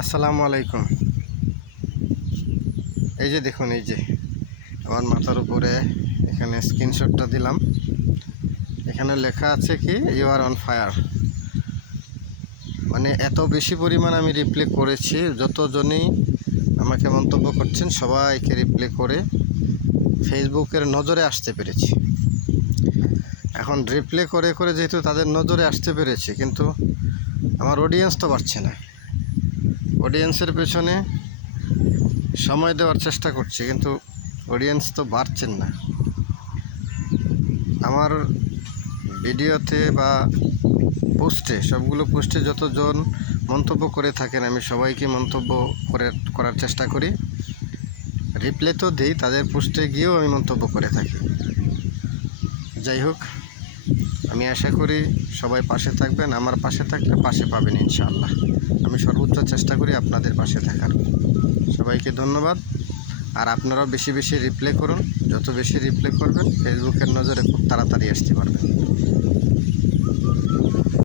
আসসালামু আলাইকুম। এই যে দেখুন, এই যে আমার মাথার উপরে এখানে স্ক্রিনশটটা দিলাম। এখানে লেখা আছে কি, ইউ আর অন ফায়ার। মানে এত বেশি পরিমাণ আমি রিপ্লে করেছি, যতজনই আমাকে মন্তব্য করছেন সবাইকে রিপ্লে করে ফেসবুকের নজরে আসতে পেরেছি। এখন রিপ্লে করে করে যেহেতু তাদের নজরে আসতে পেরেছি, কিন্তু আমার অডিয়েন্স তো বাড়ছে না। অডিয়েন্সের পেছনে সময় দেওয়ার চেষ্টা করছি, কিন্তু অডিয়েন্স তো বাড়ছেন না। আমার ভিডিওতে বা পোস্টে, সবগুলো পোস্টে যতজন মন্তব্য করে থাকেন, আমি সবাইকে মন্তব্য করার চেষ্টা করি। রিপ্লে তো দিই, তাদের পোস্টে গিয়েও আমি মন্তব্য করে থাকি। যাই হোক, আমি আশা করি সবাই পাশে থাকবেন। আমার পাশে থাকলে পাশে পাবেন ইনশাআল্লাহ। আমি সর্বোচ্চ চেষ্টা করি আপনাদের পাশে থাকার। সবাইকে ধন্যবাদ। আর আপনারাও বেশি বেশি রিপ্লে করুন। যত বেশি রিপ্লে করবেন, ফেসবুকের নজরে খুব তাড়াতাড়ি আসতে পারবেন।